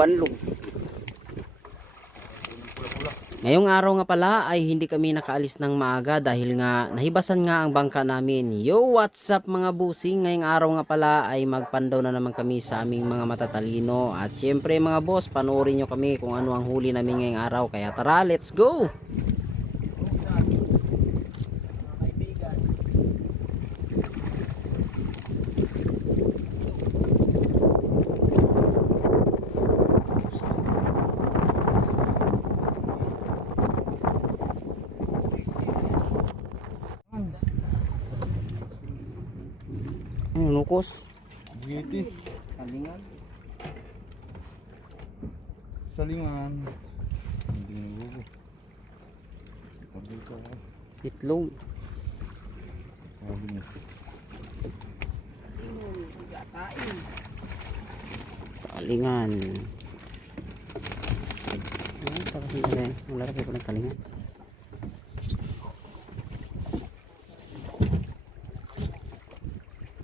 banlog. Ngayong araw nga pala ay hindi kami nakaalis ng maaga dahil nga nahibasan nga ang bangka namin. Yo, what's up mga busing? Ngayong araw nga pala ay magpandaw na naman kami sa aming mga matatalino. At syempre mga boss, panoorin nyo kami kung ano ang huli namin ngayong araw. Kaya tara, let's go! Ano nukos? Gitis. Salingan. Salingan. Hindi nagugo. Pagdito ako. Itlog. Sabi niya. Talingan. Ang lalaki ko ng talingan.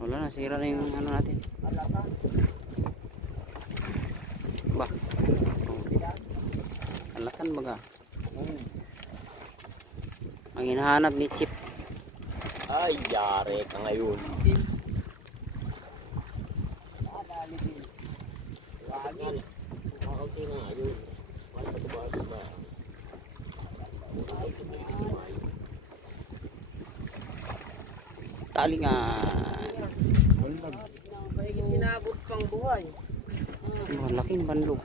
Wala na, sira na yung ano natin. Ba? Alatan baga. Ang hinahanap ni Chip. Ay, yari ka ngayon. Makakaunti na ngayon. Wala sa tubago ba? Talingan. Inabot pang buhay. Malaking bandog.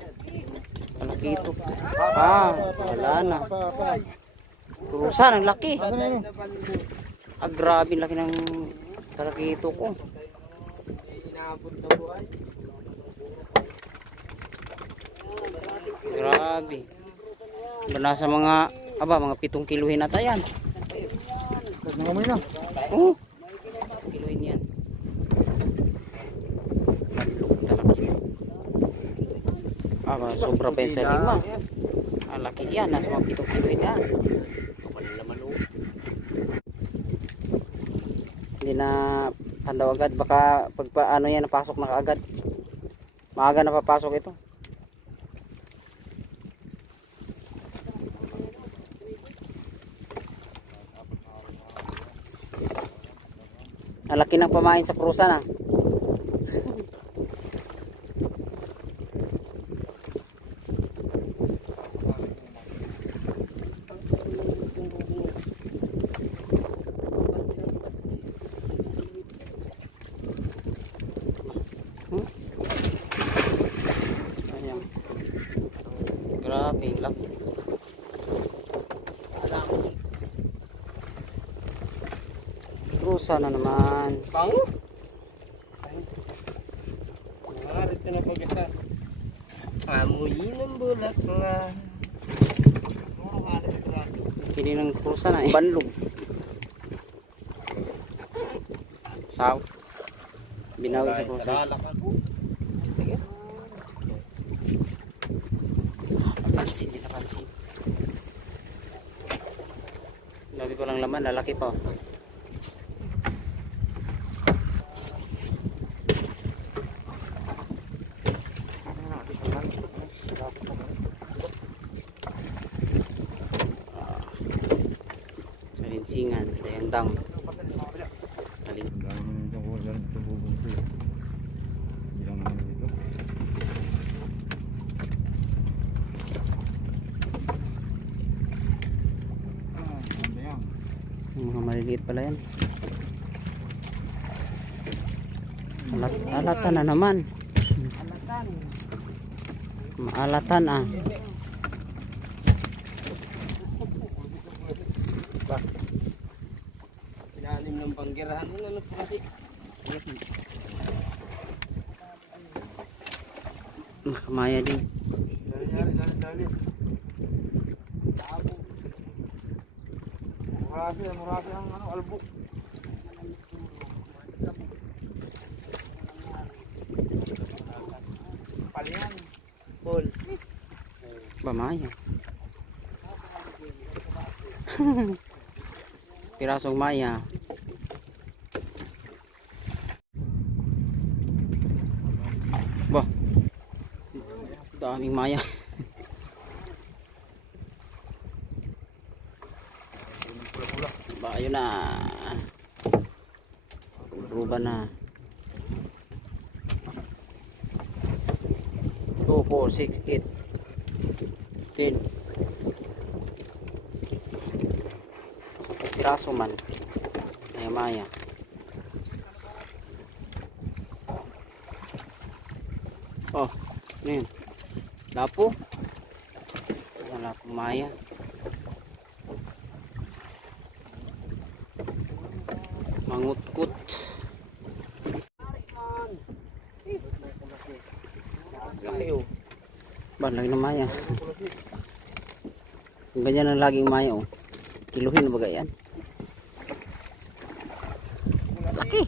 Malaki ito. Ah, wala na. Kurusan, ang laki. Ah, grabe laki ng talakito ko. Inabot na buhay. Grabe. Nasa mga, mga 7 kiluhin ata yan. Nangamoy na. Oh, kiluhin yan. Sobra pa yun sa 5. Laki yan, nasa mga 7 kiluhin yan. Kapal naman o. Hindi na pandaw agad, baka pag ano yan napasok na kaagad. Maaga na papasok ito. Ang laki ng pamain sa krusan ah. Ayan. Grabe, laki. Krusa na naman. Pango? Nangarito na pag-asa. Amuyin ang bulak nga. Kini ng krusa na eh. Banlog. Saw. Binawi sa krusa. Napansin, hindi napansin. Lagi ko lang laman, lalaki pa. Salinsingan, dayandang. Taling. Dami naman itong kulang itong bubunto. Hindi lang naman dito. Ganda yan. Mga maliliit pala yan. Alatan na naman. Alatan. Maalatan ah. Ilalim ng panggirahan. Ano po kasi? Makamaya din. Dali. Murabi ang ano, albuk. Palihan. Paul. Bamaya. Pirasong maya. Bah. Daming maya. Ba, ayun na. Ruba na. 2, 4, 6, 8, 10. Piraso man. Maya. Oh, ano yun? Lapo. Ayan, lapo maya. Mangutkut. Ba, lagi na maya. Ganyan ang laging maya, oh. Kiluhin na ba yan? Laki.